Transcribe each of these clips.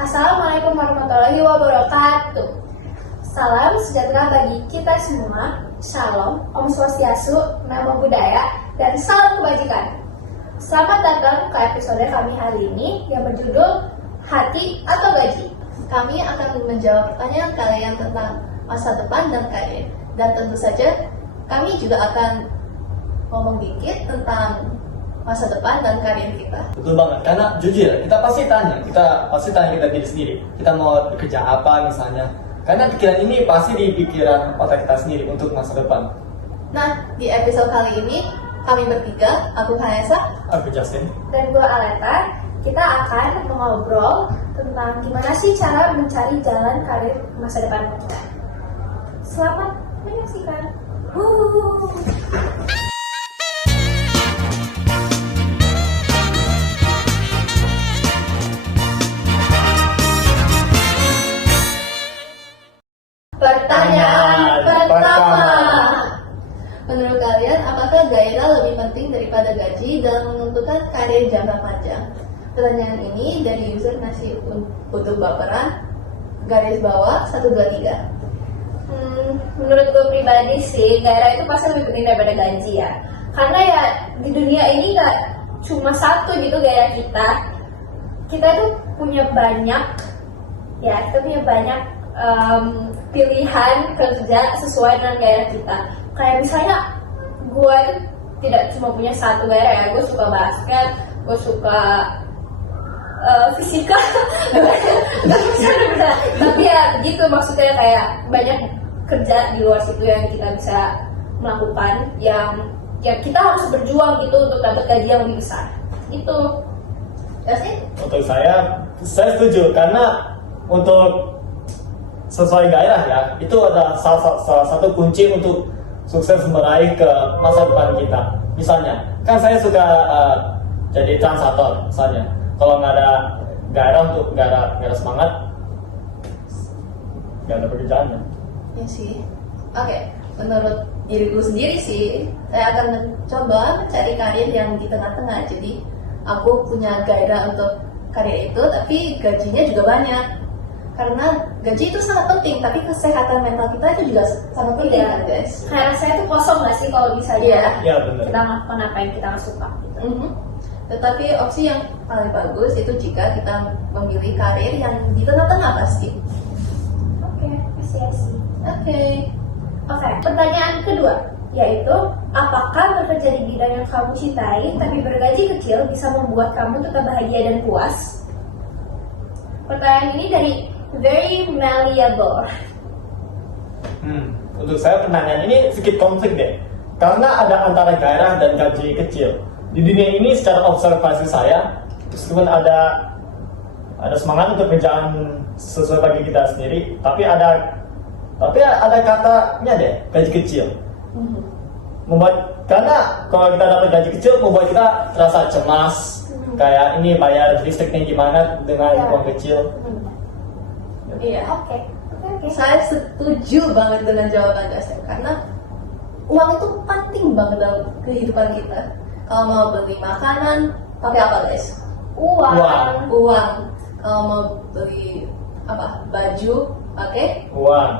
Assalamualaikum warahmatullahi wabarakatuh. Salam sejahtera bagi kita semua. Shalom, Om Swastiastu, Namo Buddhaya, dan salam kebajikan. Selamat datang ke episode kami hari ini yang berjudul Hati atau Gaji. Kami akan menjawab pertanyaan kalian tentang masa depan dan karir. Dan tentu saja kami juga akan ngomong dikit tentang masa depan dan karir kita. Betul banget, karena jujur kita pasti tanya kita diri sendiri, kita mau kerja apa misalnya, karena pikiran ini pasti di pikiran otak kita sendiri untuk masa depan. Nah, di episode kali ini kami bertiga, aku Vanessa, Aku Justin. Dan gue Aleta, kita akan mengobrol tentang gimana sih cara mencari jalan karir masa depan kita. Selamat menyaksikan. Pertanyaan pertama. Menurut kalian, apakah gairah lebih penting daripada gaji dalam menentukan karir jangka panjang? Pertanyaan ini dari user nasi untuk baperan garis bawah 123. Menurut gue pribadi sih, gairah itu pasti lebih penting daripada gaji ya. Karena ya di dunia ini gak cuma satu gitu gairah kita. Kita tuh punya banyak, pilihan kerja sesuai dengan gairah kita. Kayak misalnya gue itu tidak cuma punya satu gairah ya. Gue suka basket, gue suka fisika. Tapi ya gitu, maksudnya kayak banyak kerja di luar situ yang kita bisa melakukan, yang kita harus berjuang gitu untuk dapat gaji yang lebih besar. Itu ya sih. Untuk saya setuju, karena untuk sesuai gairah ya, itu ada salah satu kunci untuk sukses meraih ke masa depan kita. Misalnya, kan saya suka jadi translator misalnya. Kalau nggak ada gairah untuk nggak ada semangat, nggak ada pekerjaannya. Ya sih. Oke, menurut diriku sendiri sih, saya akan mencoba mencari karir yang di tengah-tengah. Jadi aku punya gairah untuk karir itu, tapi gajinya juga banyak. Karena gaji itu sangat penting, tapi kesehatan mental kita itu juga sangat penting kan guys. Kayak rasanya tuh kosong gak sih kalau misalnya Iya benar. kita melakukan apa yang kita nggak suka gitu. Tetapi opsi yang paling bagus itu jika kita memilih karir yang di tengah-tengah pasti. Oke, apresiasi. Oke. Pertanyaan kedua, yaitu apakah bekerja di bidang yang kamu cintai tapi bergaji kecil bisa membuat kamu tetap bahagia dan puas? Pertanyaan ini dari Very Malleable. Untuk saya pertanyaan ini sedikit konflik deh, karena ada antara gairah dan gaji kecil. Di dunia ini secara observasi saya, meskipun ada semangat untuk kerjaan sesuai bagi kita sendiri, tapi ada katanya deh, gaji kecil. Karena kalau kita dapat gaji kecil membuat kita terasa cemas, kayak ini bayar listriknya gimana dengan uang kecil. Iya. Oke. Saya setuju banget dengan jawaban Justin, karena uang itu penting banget dalam kehidupan kita. Kalau mau beli makanan, pakai apa guys? Uang. Kalau mau beli baju, pakai Uang.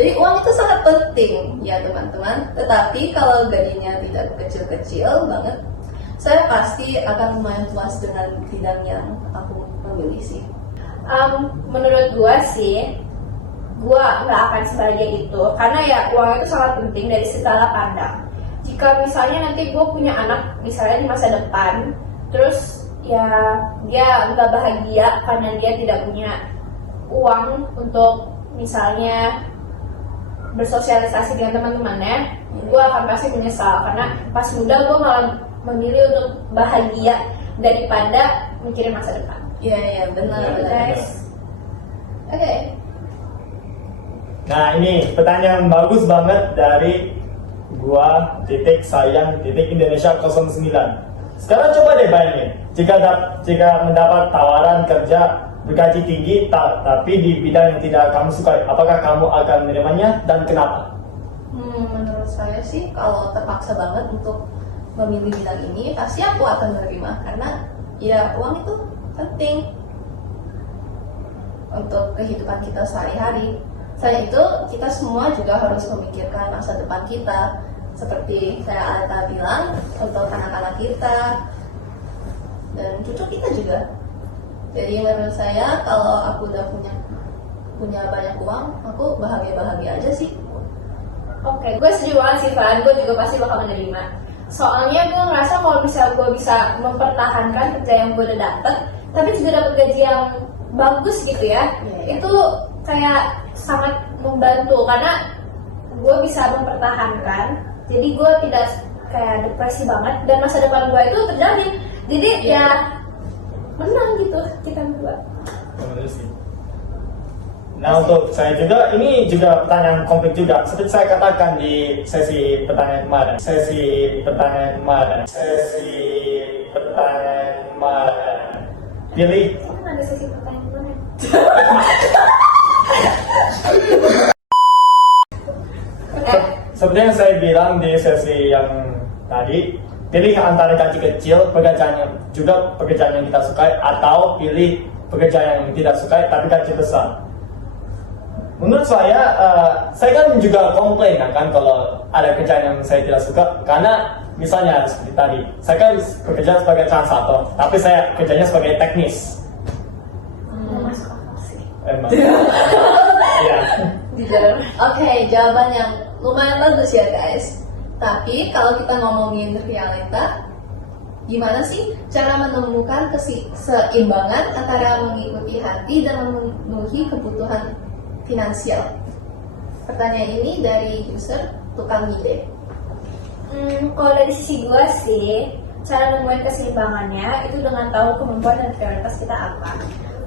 Jadi uang itu sangat penting ya teman-teman. Tetapi kalau gajinya tidak kecil-kecil banget, saya pasti akan lumayan puas dengan bidang yang aku memilih sih. Menurut gua sih, gua nggak akan sebagai itu, karena ya uang itu sangat penting dari segala pandang. Jika misalnya nanti gua punya anak, misalnya di masa depan, terus ya dia nggak bahagia karena dia tidak punya uang untuk misalnya bersosialisasi dengan teman-temannya, gua akan pasti menyesal, karena pas muda gua malah memilih untuk bahagia daripada mikirin masa depan. Iya benar Guys. Oke. Nah ini pertanyaan bagus banget dari gua Indonesia 09. Sekarang coba deh bayangin, jika mendapat tawaran kerja bergaji tinggi tapi di bidang yang tidak kamu suka, apakah kamu akan menerimanya dan kenapa? Menurut saya sih kalau terpaksa banget untuk memilih bidang ini, pasti aku akan menerima, karena ya uang itu penting. untuk kehidupan kita sehari-hari. Selain itu, kita semua juga harus memikirkan masa depan kita. Seperti saya Aleta bilang, untuk anak-anak kita dan cucu kita juga. Jadi menurut saya, kalau aku udah punya banyak uang, aku bahagia-bahagia aja sih. Oke, gue setuju banget sih Van, gue juga pasti bakal menerima. Soalnya gue ngerasa kalau misalnya gue bisa mempertahankan kerja yang gue udah dapet, tapi juga dapet gaji yang bagus gitu ya, itu kayak sangat membantu karena gue bisa mempertahankan, jadi gue tidak kayak depresi banget dan masa depan gue itu terjamin. Jadi ya menang gitu kita berdua. Benar sih. Nah untuk saya juga, ini juga pertanyaan komplit juga. Seperti saya katakan di sesi pertanyaan kemarin. Pilih. Kan ada sesi pertanyaan mana? Seperti yang saya bilang di sesi yang tadi, pilih antara gaji kecil, pekerjaan yang kita sukai, atau pilih pekerjaan yang tidak sukai tapi gaji besar. Menurut saya kan juga komplain kan kalau ada kerjaan yang saya tidak suka, karena misalnya seperti tadi, saya kan bekerja sebagai translator, tapi saya kerjanya sebagai teknis. Masuk akal sih. Emang. Iya. Oke, jawaban yang lumayan bagus ya guys. Tapi kalau kita ngomongin realita, gimana sih cara menemukan keseimbangan antara mengikuti hati dan memenuhi kebutuhan finansial? Pertanyaan ini dari user tukang ide. Kalau dari sisi gue sih, cara nemuin keseimbangannya itu dengan tahu kemampuan dan prioritas kita apa.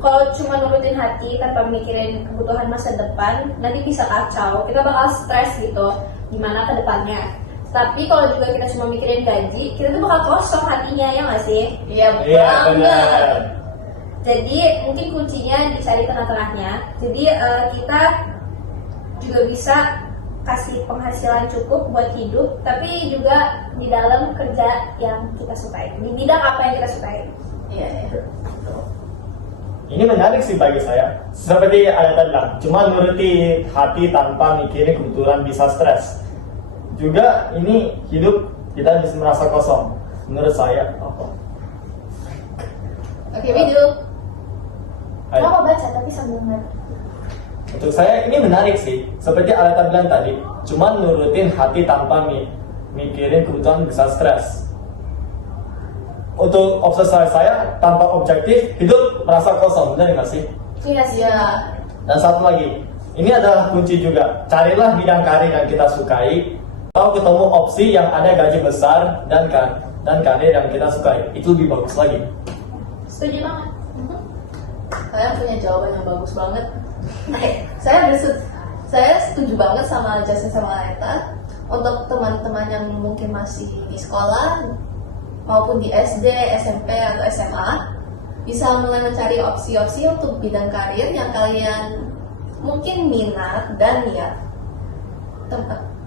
Kalau cuma nurutin hati tanpa mikirin kebutuhan masa depan, nanti bisa kacau. Kita bakal stres gitu, gimana ke depannya. Tapi kalau juga kita cuma mikirin gaji, kita tuh bakal kosong hatinya, ya nggak sih? Iya Benar. banget. Jadi mungkin kuncinya dicari tengah-tengahnya. Jadi kita juga bisa kasih penghasilan cukup buat hidup, tapi juga di dalam kerja yang kita sukai, di bidang apa yang kita sukai. Iya. Ini menarik sih bagi saya. Seperti ada tadi bilang, cuma nuruti hati tanpa mikirin kebetulan bisa stres. Juga ini hidup kita bisa merasa kosong. Menurut saya. Oke, video. Gue mau baca tapi sambil ngerti. Untuk saya ini menarik sih. Seperti Aleta bilang tadi, cuma nurutin hati tanpa mikirin kebutuhan bisa stres. Untuk obsesi saya, tanpa objektif, hidup merasa kosong, benar nggak sih? Iya sih. Iya. Dan satu lagi, ini adalah kunci juga. Carilah bidang karir yang kita sukai, atau ketemu opsi yang ada gaji besar dan karir yang kita sukai. Itu lebih bagus lagi. Setuju banget. Saya punya jawaban yang bagus banget. Saya setuju banget sama Justin sama Aleta. Untuk teman-teman yang mungkin masih di sekolah maupun di SD, SMP atau SMA, bisa mulai mencari opsi-opsi untuk bidang karir yang kalian mungkin minat dan niat.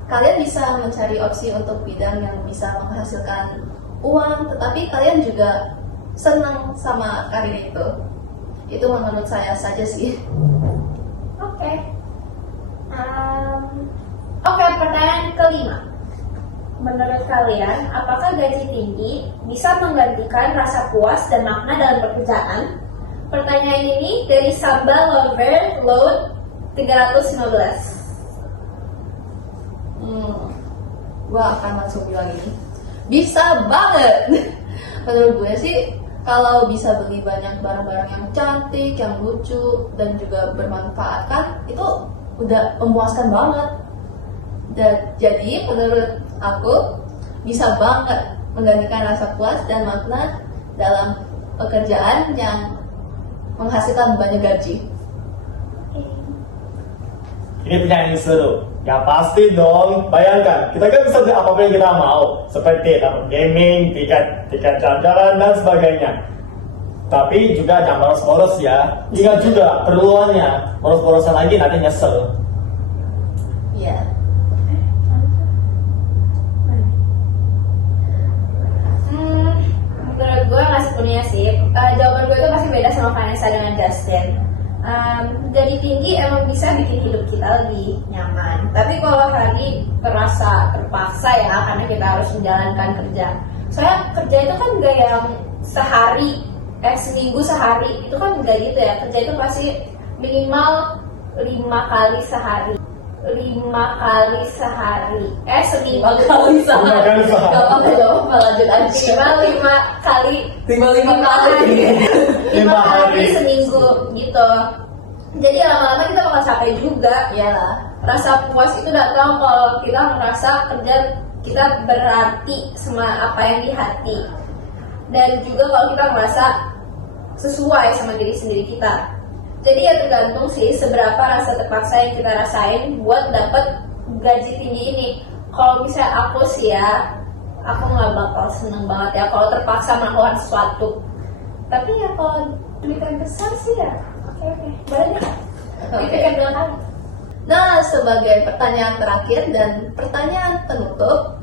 Kalian bisa mencari opsi untuk bidang yang bisa menghasilkan uang, tetapi kalian juga senang sama karir itu. Itu menurut saya saja sih. Oke. Oke, pertanyaan kelima. Menurut kalian, apakah gaji tinggi bisa menggantikan rasa puas dan makna dalam pekerjaan? Pertanyaan ini dari Sambal Lover Load 315. Gua akan langsung bilang ini. Bisa banget. Menurut gue sih, kalau bisa beli banyak barang-barang yang cantik, yang lucu, dan juga bermanfaat kan, itu udah memuaskan banget. Dan jadi menurut aku bisa banget menggantikan rasa puas dan makna dalam pekerjaan yang menghasilkan banyak gaji. Ini pertanyaan seru. Ya pasti dong. Bayangkan, kita kan bisa beli apapun yang kita mau, seperti dapat gaming, tiket jalan-jalan dan sebagainya. Tapi juga jangan boros-boros ya. Ingat juga perluannya. Boros-borosan lagi nanti nyesel. Iya. Menurut gue nggak sepenuhnya sih. Jawaban gue itu pasti beda sama Vanessa dengan Justin. gaji tinggi emang bisa bikin hidup kita lebih nyaman. Tapi kalau hari terasa terpaksa ya, karena kita harus menjalankan kerja. Soalnya kerja itu kan gak yang seminggu sehari, itu kan gak gitu ya. Kerja itu pasti minimal 5 kali sehari. 5 kali sehari. Seminggu. 5 kali sehari. 5 kali sehari. Gak apa-apa, lanjut aja. Minimal 5 kali. 5 kali. 5 kali seminggu gitu. Jadi lama-lama kita bakal capek juga. Iyalah. Rasa puas itu datang kalau kita merasa kerja kita berarti sama apa yang di hati. Dan juga kalau kita merasa sesuai sama diri sendiri kita. Jadi ya tergantung sih seberapa rasa terpaksa yang kita rasain buat dapat gaji tinggi ini. Kalau misalnya aku sih ya, aku nggak bakal seneng banget ya kalau terpaksa melakukan sesuatu. Tapi ya kalau duitnya besar sih ya, oke. Boleh deh. Dipikir dua kali. Nah, sebagai pertanyaan terakhir dan pertanyaan penutup,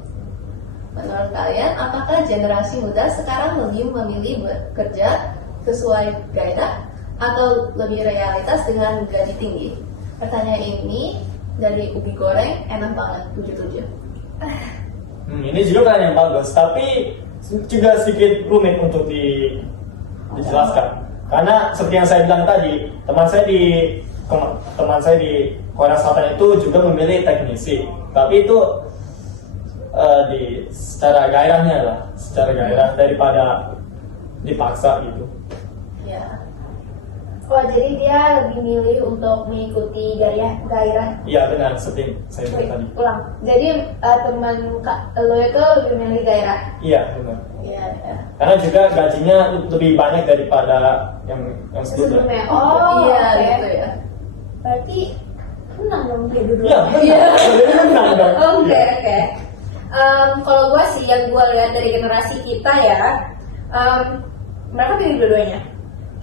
menurut kalian apakah generasi muda sekarang lebih memilih bekerja sesuai gairah atau lebih realitas dengan gaji tinggi? Pertanyaan ini dari Ubi Goreng, enak banget, 77. Ini juga pertanyaan yang bagus, tapi juga sedikit rumit untuk dijelaskan. Karena seperti yang saya bilang tadi, teman saya di Korea Selatan itu juga memilih teknisi, tapi itu secara gairahnya daripada dipaksa gitu. Ya. Oh, jadi dia lebih milih untuk mengikuti gairah. Iya benar, seperti saya bilang tadi. Ulang. Jadi teman lo itu lebih milih gairah. Iya benar. Iya, ya. Karena juga gajinya lebih banyak daripada yang sebelumnya. Sebelumnya. Oh, Iya, oke. gitu ya. Berarti menang dong dia dulu. Iya benar. Jadi menang dong. Oke, Iya. oke. Kalau gue sih yang gue lihat dari generasi kita ya, mereka pilih dua-duanya.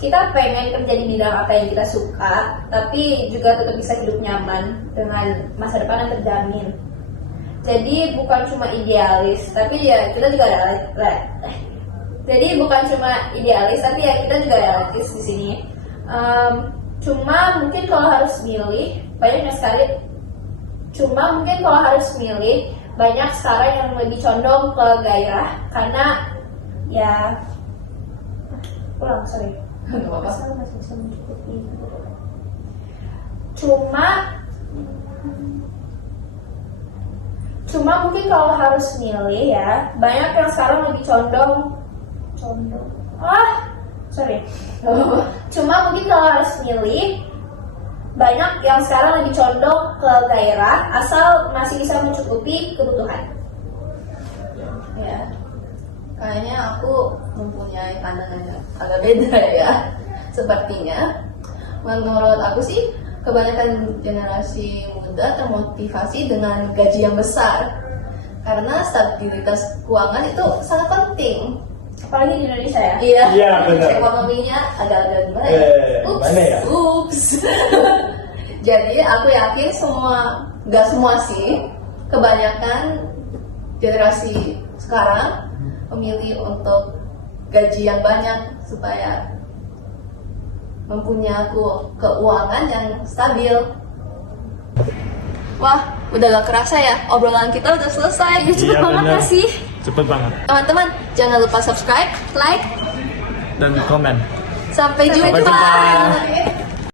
Kita pengen kerja di bidang apa yang kita suka, tapi juga tetap bisa hidup nyaman dengan masa depan yang terjamin. Jadi bukan cuma idealis, tapi ya kita juga Jadi bukan cuma idealis, tapi ya kita juga realistis di sini. Cuma mungkin kalau harus milih, banyak sekarang yang lebih condong ke gairah, karena ya sorry. Nggak apa-apa. Saya masih bisa mencukupi. Cuma mungkin kalau harus milih ya, banyak yang sekarang lebih condong. Cuma mungkin kalau harus milih, banyak yang sekarang lebih condong ke gairah, asal masih bisa mencukupi kebutuhan. Ya. Kayaknya aku mempunyai pandangan yang agak beda ya. Sepertinya, menurut aku sih kebanyakan generasi muda termotivasi dengan gaji yang besar karena stabilitas keuangan itu sangat penting. Apalagi di Indonesia ya. Iya, benar. Ekonominya agak-agak gimana ya? Gimana ya? Ups. Jadi aku yakin gak semua sih, kebanyakan generasi sekarang memilih untuk gaji yang banyak supaya mempunyai keuangan yang stabil. Wah, udah gak kerasa ya, obrolan kita udah selesai. Cepet banget benar. gak sih? Cepet banget. Teman-teman, jangan lupa subscribe, like, Dan komen. sampai jumpa. jumpa.